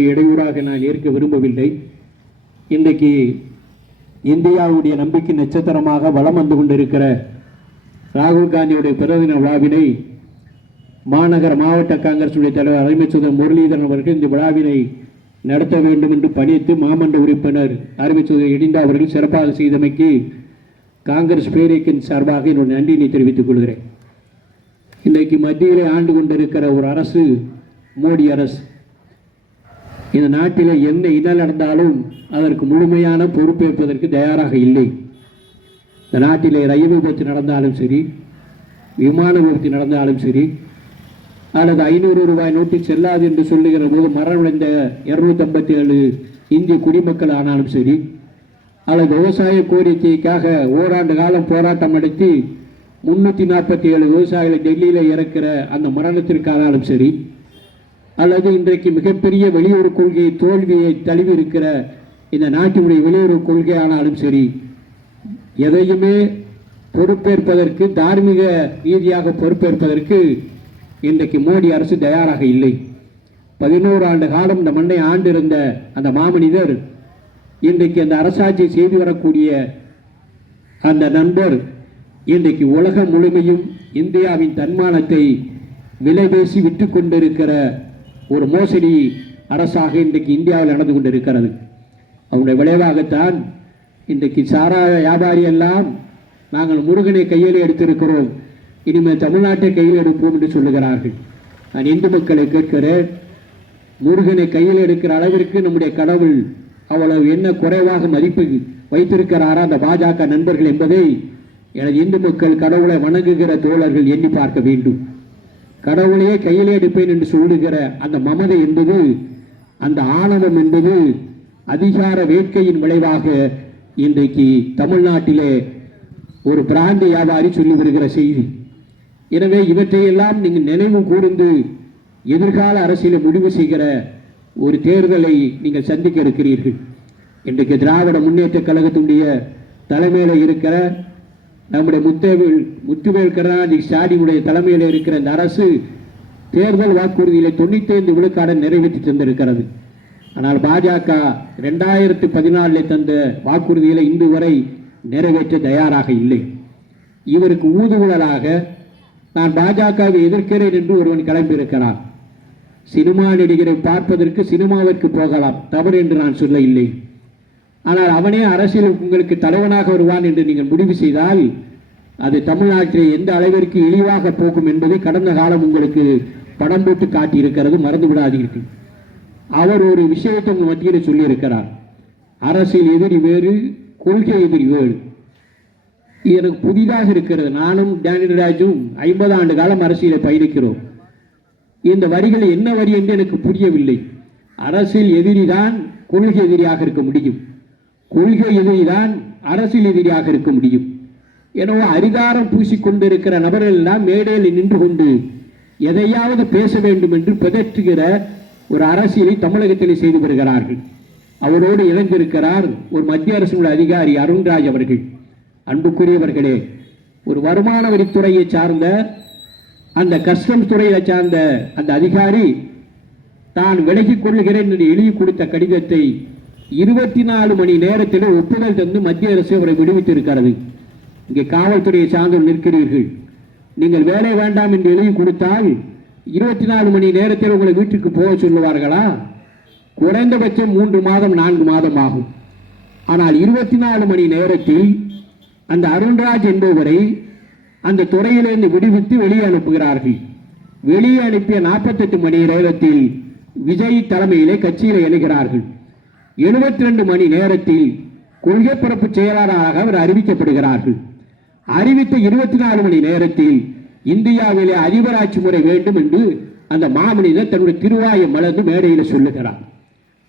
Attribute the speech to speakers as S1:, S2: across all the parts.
S1: அதற்கு இடையூறாக நான் ஏற்க விரும்பவில்லை. இன்றைக்கு இந்தியாவுடைய நம்பிக்கை நட்சத்திரமாக வலம் வந்து கொண்டிருக்கிற ராகுல் காந்தியுடைய பிறந்ததின விழாவினை மாநகர மாவட்ட காங்கிரசுடைய தலைவர் அருமைச்சுதர் முரளிதரன் அவர்கள் இந்த விழாவினை நடத்த வேண்டும் என்று பணித்து மாமன்ற உறுப்பினர் அருமைச்சுதர் இடிந்தா அவர்கள் சிறப்பாக செய்தமைக்கு காங்கிரஸ் பேரியக்கின் சார்பாக என்னுடைய நன்றியினை தெரிவித்துக் கொள்கிறேன். இன்றைக்கு மத்தியிலே ஆண்டு கொண்டிருக்கிற ஒரு அரசு மோடி அரசு. இந்த நாட்டில் என்ன இடம் நடந்தாலும் அதற்கு முழுமையான பொறுப்பேற்பதற்கு தயாராக இல்லை. இந்த நாட்டில் ரயில் விபத்து நடந்தாலும் சரி விமான விபத்து நடந்தாலும் சரி அல்லது ஐநூறு ரூபாய் நோட்டு செல்லாது என்று சொல்லுகிற போது மரணமடைந்த இருநூத்தி ஐம்பத்தி ஏழு இந்திய குடிமக்கள் ஆனாலும் சரி அல்லது விவசாய கோரிக்கைக்காக ஓராண்டு காலம் போராட்டம் நடத்தி முன்னூற்றி நாற்பத்தி ஏழு விவசாயிகளை டெல்லியில் இறக்கிற அந்த மரணத்திற்கானாலும் சரி அல்லது இன்றைக்கு மிகப்பெரிய வெளியுறவு கொள்கை தோல்வியை தழுவி இருக்கிற இந்த நாட்டினுடைய வெளியுறவு கொள்கை ஆனாலும் சரி எதையுமே பொறுப்பேற்பதற்கு தார்மீக ரீதியாக பொறுப்பேற்பதற்கு இன்றைக்கு மோடி அரசு தயாராக இல்லை. பதினோரு ஆண்டு காலம் இந்த மண்ணை ஆண்டிருந்த அந்த மாமனிதர் இன்றைக்கு அந்த அரசாட்சி செய்து வரக்கூடிய அந்த நண்பர் இன்றைக்கு உலகம் முழுமையும் இந்தியாவின் தன்மானத்தை விலை பேசி விட்டு கொண்டிருக்கிற ஒரு மோசடி அரசாக இன்றைக்கு இந்தியாவில் நடந்து கொண்டு இருக்கிறது அவருடைய விளைவாகத்தான் இன்றைக்கு சாராய வியாபாரி எல்லாம் நாங்கள் முருகனை கையில் எடுத்திருக்கிறோம். இனிமேல் தமிழ்நாட்டை கையில் எடுப்போம் என்று சொல்லுகிறார்கள். நான் இந்து மக்களை கேட்கிறேன் முருகனை கையில் எடுக்கிற அளவிற்கு நம்முடைய கடவுள் அவ்வளவு என்ன குறைவாக மதிப்பு வைத்திருக்கிறாரா அந்த பாஜக நண்பர்கள் என்பதை எனது இந்து மக்கள் கடவுளை வணங்குகிற தோழர்கள் எண்ணி பார்க்க வேண்டும். கடவுளையே கையிலே எடுப்பேன் என்று சொல்லுகிற அந்த மமதை என்பது அந்த ஆணவம் என்பது அதிகார வேட்கையின் விளைவாக இன்றைக்கு தமிழ்நாட்டிலே ஒரு பிராந்தி வியாபாரி சொல்லி வருகிற செய்தி. எனவே இவற்றையெல்லாம் நீங்கள் நினைவு கூர்ந்து எதிர்கால அரசியலை முடிவு செய்கிற ஒரு தேர்தலை நீங்கள் சந்திக்க இருக்கிறீர்கள். இன்றைக்கு திராவிட முன்னேற்ற கழகத்தினுடைய தலைமையில் இருக்கிற நம்முடைய முத்தேவில் முத்துவேல் கருணாநிதி ஸ்டாலினுடைய தலைமையில் இருக்கிற இந்த அரசு தேர்தல் வாக்குறுதியிலே தொண்ணூற்றி ஐந்து விழுக்காடு நிறைவேற்றி தந்திருக்கிறது. ஆனால் பாஜக ரெண்டாயிரத்தி பதினாலில் தந்த வாக்குறுதிகளை இன்று வரை நிறைவேற்ற தயாராக இல்லை. இவருக்கு ஊதுகுழலாக நான் பாஜகவை எதிர்க்கிறேன் என்று ஒருவன் கிளம்பியிருக்கிறான். சினிமா நடிகரை பார்ப்பதற்கு சினிமாவிற்கு போகலாம் தவறு என்று நான் சொல்ல இல்லை. ஆனால் அவனே அரசியல் உங்களுக்கு தலைவனாக வருவான் என்று நீங்கள் முடிவு செய்தால் அது தமிழ்நாட்டிலே எந்த அளவிற்கு இழிவாக போகும் என்பதை கடந்த காலம் உங்களுக்கு படம் போட்டு காட்டியிருக்கிறது மறந்து விடாதீர்கள். அவர் ஒரு விஷயத்தை உங்கள் மத்தியில் சொல்லியிருக்கிறார். அரசியல் எதிரி வேறு கொள்கை எதிரி வேறு. இது எனக்கு புதிதாக இருக்கிறது. நானும் டேனியல் ராஜும் ஐம்பது ஆண்டு காலம் அரசியலை பயணிக்கிறோம். இந்த வரிகள் என்ன வரி என்று எனக்கு புரியவில்லை. அரசியல் எதிரிதான் கொள்கை எதிரியாக இருக்க முடியும். கொள்கை எதிரிதான் அரசியல் எதிரியாக இருக்க முடியும்? எனவே அதிகாரம் பூசிக்கொண்டிருக்கிற நபர்கள் எல்லாம் மேடையில் நின்று கொண்டு எதையாவது பேச வேண்டும் என்று பிதற்றுகிற ஒரு அரசியலை தமிழகத்தில் செய்து வருகிறார்கள். அவரோடு இணைந்திருக்கிறார் ஒரு மத்திய அரசினுடைய அதிகாரி அருண்ராஜ் அவர்கள். அன்புக்குரியவர்களே ஒரு வருமான வரித்துறையை சார்ந்த அந்த கஸ்டம்ஸ் துறையை சார்ந்த அந்த அதிகாரி தான் விலகிக் கொள்ளுகிறேன் என்று எழுதி கொடுத்த கடிதத்தை இருபத்தி நாலு மணி நேரத்தில் ஒப்புதல் தந்து மத்திய அரசு அவரை விடுவித்திருக்கிறது. இங்கே காவல்துறையை சார்ந்து நிற்கிறீர்கள். நீங்கள் வேலை வேண்டாம் என்று எழுதி கொடுத்தால் இருபத்தி நாலு மணி நேரத்தில் உங்களை வீட்டுக்கு போக சொல்லுவார்களா? குறைந்தபட்சம் மூன்று மாதம் நான்கு மாதம் ஆகும். ஆனால் இருபத்தி நாலு மணி நேரத்தில் அந்த அருண்ராஜ் என்பவரை அந்த துறையிலிருந்து விடுவித்து வெளியே அனுப்புகிறார்கள். வெளியே அனுப்பிய நாற்பத்தெட்டு மணி நேரத்தில் விஜய் தலைமையிலே கட்சியில் இணைகிறார்கள். எழுபத்தி ரெண்டு மணி நேரத்தில் கொள்கை பரப்பு செயலாளராக அவர் அறிவிக்கப்படுகிறார்கள். அறிவித்த இருபத்தி நாலு மணி நேரத்தில் இந்தியாவிலே அதிபராட்சி முறை வேண்டும் என்று அந்த மாமனிதர் தன்னுடைய திருவாயை மலர்ந்து மேடையில் சொல்லுகிறார்.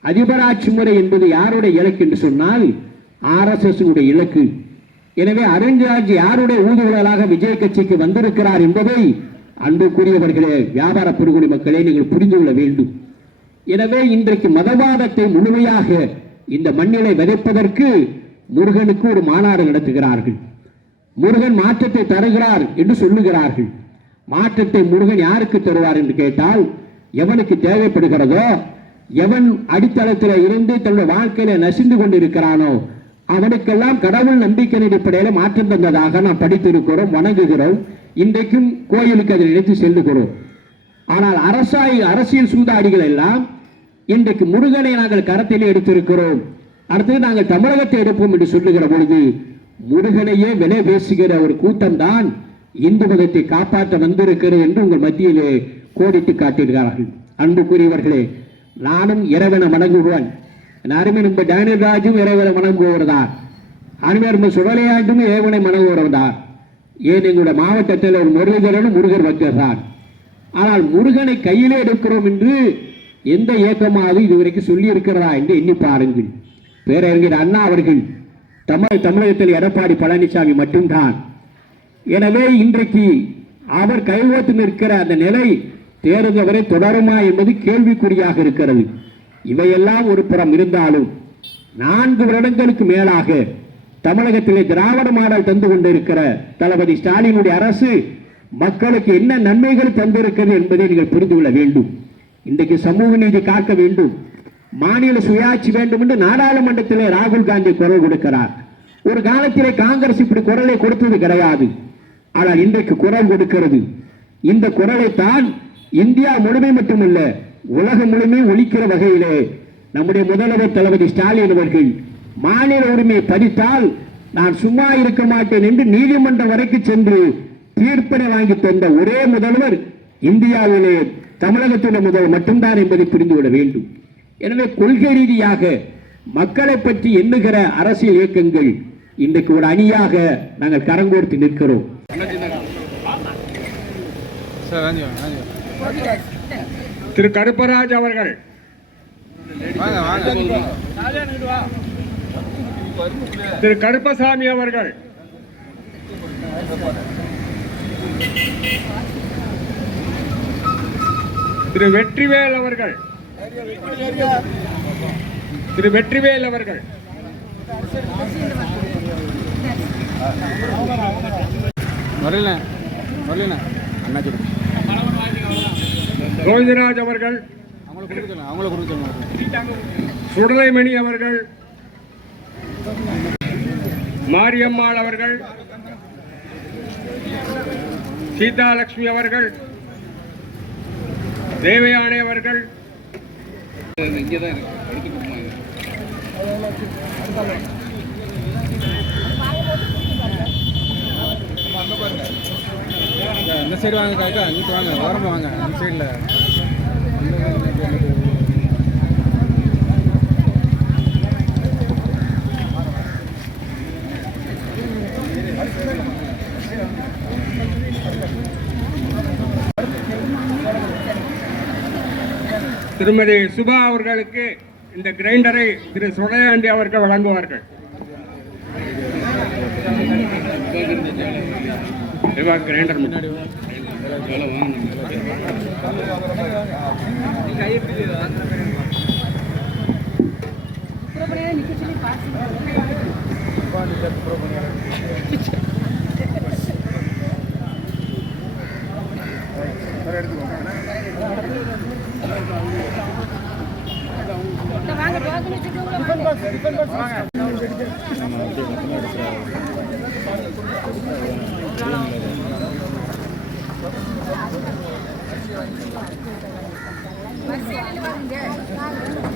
S1: அதிபராட்சி முறை என்பது யாருடைய இலக்கு என்று சொன்னால் ஆர்எஸ்எஸ் இலக்கு. எனவே அருண்ராஜ் யாருடைய ஊதுகுழலாக விஜய் கட்சிக்கு வந்திருக்கிறார் என்பதை அன்புக்குரியவர்களே வியாபார பெருகுடி மக்களே நீங்கள் புரிந்து கொள்ள வேண்டும். எனவே இன்றைக்கு மதவாதத்தை முழுமையாக இந்த மண்ணிலை விதைப்பதற்கு முருகனுக்கு ஒரு மாநாடு நடத்துகிறார்கள். முருகன் மாற்றத்தை தருகிறார் என்று சொல்லுகிறார்கள். மாற்றத்தை முருகன் யாருக்கு தருவார் என்று கேட்டால் எவனுக்கு தேவைப்படுகிறதோ எவன் அடித்தளத்தில் இருந்து தன்னுடைய வாழ்க்கையில நசிந்து கொண்டிருக்கிறானோ அவனுக்கெல்லாம் கடவுள் நம்பிக்கையின் அடிப்படையில் மாற்றம் தந்ததாக நாம் படித்திருக்கிறோம் வணங்குகிறோம். இன்றைக்கும் கோயிலுக்கு அதை நினைத்து செல்லுகிறோம். ஆனால் அரசாய் அரசியல் சூதாடிகள் எல்லாம் இன்றைக்கு முருகனை நாங்கள் கரத்தில் எடுத்திருக்கிறோம். அடுத்தது நாங்கள் தமிழகத்தை எடுப்போம் என்று சொல்லுகிற பொழுது முருகனையே விலை பேசுகிற ஒரு கூட்டம் தான் இந்து மதத்தை காப்பாற்ற வந்திருக்கிறது என்று உங்கள் மத்தியிலே கோடிட்டு காட்டியிருக்கிறார்கள். அன்புக்குரியவர்களே நானும் இறைவனை வணங்குவேன் என் அருமை நம்ம டேனியல் ராஜும் இறைவனை வணங்குவதுதான் அருமையர் சுடலையாண்டும் இறைவனை வணங்குவதுதான் ஏன் எங்களுடைய மாவட்டத்தில் ஒரு முருகனும் முருகர் பக்தர் ஆனால் முருகனை கையிலே எடுக்கிறோம் என்று எந்த இயக்கமாவது இதுவரைக்கும் சொல்லி இருக்கிறதா என்று எண்ணி பாருங்கள். பேரறிஞர் அண்ணா அவர்கள் தமிழ் தமிழகத்தில் எடப்பாடி பழனிசாமி மட்டும்தான். எனவே இன்றைக்கு அவர் கைவத்து நிற்கிற அந்த நிலை தேர்தல் வரை தொடருமா என்பது கேள்விக்குறியாக இருக்கிறது. இவையெல்லாம் ஒரு புறம் இருந்தாலும் நான்கு வருடங்களுக்கு மேலாக தமிழகத்திலே திராவிட மாடல் தந்து கொண்டிருக்கிற தளபதி ஸ்டாலினுடைய அரசு மக்களுக்கு என்ன நன்மைகள் தந்திருக்கிறது என்பதை நீங்கள் புரிந்து கொள்ள வேண்டும். இன்றைக்கு சமூக நீதி காக்க வேண்டும். மாநில சுயாட்சி வேண்டும் என்று நாடாளுமன்றத்திலே ராகுல் காந்தி குரல் கொடுக்கிறார். ஒரு காலத்திலே காங்கிரஸ் இப்படி குரலை கொடுத்தது கிடையாது. ஆனால் இன்றைக்கு குரல் கொடுக்கிறது. இந்த குரலைத்தான் இந்தியா முழுமை மட்டுமல்ல உலகம் முழுமை ஒழிக்கிற வகையிலே நம்முடைய முதல்வர் தளபதி ஸ்டாலின் அவர்கள் மாநில உரிமையை படித்தால் நான் சும்மா இருக்க மாட்டேன் என்று நீதிமன்றம் வரைக்கு சென்று தீர்ப்பினை வாங்கி தந்த ஒரே முதல்வர் இந்தியாவிலே தமிழகத்தின் முதல்வர் மட்டும்தான் என்பதை புரிந்துவிட வேண்டும். எனவே கொள்கை ரீதியாக மக்களை பற்றி எண்ணுகிற அரசியல் இயக்கங்கள் இன்றைக்கு ஒரு அணியாக நாங்கள் கரங்கோர்த்து நிற்கிறோம்.
S2: திரு கருப்பராஜ் அவர்கள். திரு கருப்பசாமி அவர்கள். திரு வெற்றிவேல் அவர்கள். திரு வெற்றிவேல் அவர்கள்.
S3: வரல வரல அண்ணாச்சி.
S2: கோவிந்தராஜ் அவர்கள். சுடலைமணி அவர்கள். மாரியம்மாள் அவர்கள். சீதாலட்சுமி அவர்கள். தேவயானி அவர்கள்
S3: இந்த- இந்த சைடு வாங்க காக்கா. இங்கிட்டு வாங்க. ஓரமாக வாங்க. அந்த சைடில்
S2: திருமதி சுபா அவர்களுக்கு இந்த கிரைண்டரை திரு சுடையாண்டி அவர்கள் வழங்குவார்கள். கிரைண்டர்
S3: முன்னாடி வா.
S4: வாங்க பாத்ரூம்